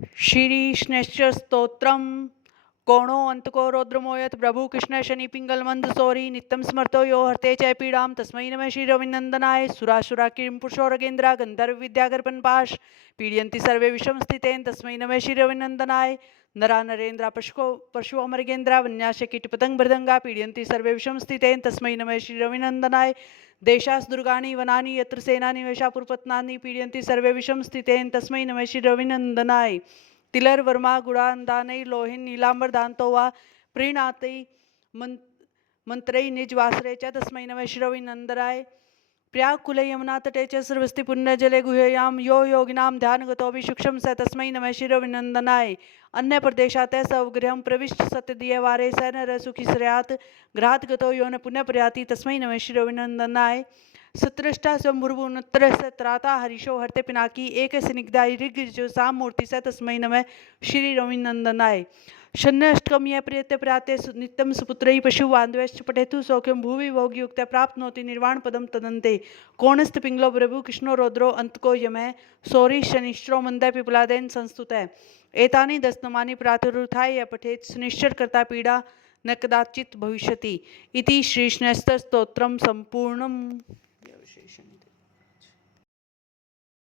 श्रीकृष्णश्च स्तोत्रम कोणो अंतको रौद्रमो यत् प्रभु कृष्ण शनि पिंगल मंद सौरी नित्यं स्मर्तो यो हर्ते च पीड़ां तस्मै नमः श्री रविनंदनाय सुरासुरा किं पुरुषोरगेन्द्र गंधर्व विद्यागर्भन पाश पीड़यन्ति सर्वे विषम स्थितेन तस्मै नमः श्री रविनंदनाय नरा नरेन्द्र पशु अमरगेन्द्र वन्यास्य कीट पतंग मृदंगा पीड़यन्ति सर्वे विषम स्थितेन तस्मै नमः श्री रविनंदनाय देशास दुर्गानि वनानि यत्र सेनानि वेशापुरपत्नानि पीड़यन्ति सर्वे विषम स्थितेन तस्मै नमः श्री रविनंदनाय तिलर वर्मा गुणांदानै लोहिन नीलांबर दांतो वा प्रीणातै मंत्रै निजवासरे च तस्मै नमः श्रीरविनंदनाय प्रयागकुले यमुना तटे च सर्वस्ति पुण्यजले गुह्ययां यो योगिनां ध्यानगतोऽपि सूक्ष्म स तस्मै नमः श्रीरविनंदनाय अन्य प्रदेशात् स उपगृहं प्रविष्ट सत्यदीयवारे स नर सुखी स्रयात् गृहात् गतो यो न पुनः प्रयाति तस्मै नमः श्रीरविनंदनाय सत्रष्टा संभुर्भुनत्र स त्राता हरीशो हरते पिनाकी एक स्निग्धाई ऋग्जो साम मूर्ति स तस्मै नमः श्री रविनंदनाय शन्यष्टकमीय प्रियते प्राते नित्यं सुपुत्रै पशु बान्धवश्च पठेतु सौख्यं भुवि भोगयुक्त प्राप्नोति निर्वाण पदम तदन्ते कोणस्थ पिंगलो प्रभु कृष्णो रौद्रो अंतको यमः सौरी शनिश्चरो मंदय पिपलादेन संस्तुतः एतानि दशनमानि प्रातरुत्थाय पठेत् सुनिश्चर कर्ता पीड़ा न कदाचित भविष्यति इति श्रीकृष्णस्तोत्रम संपूर्णम।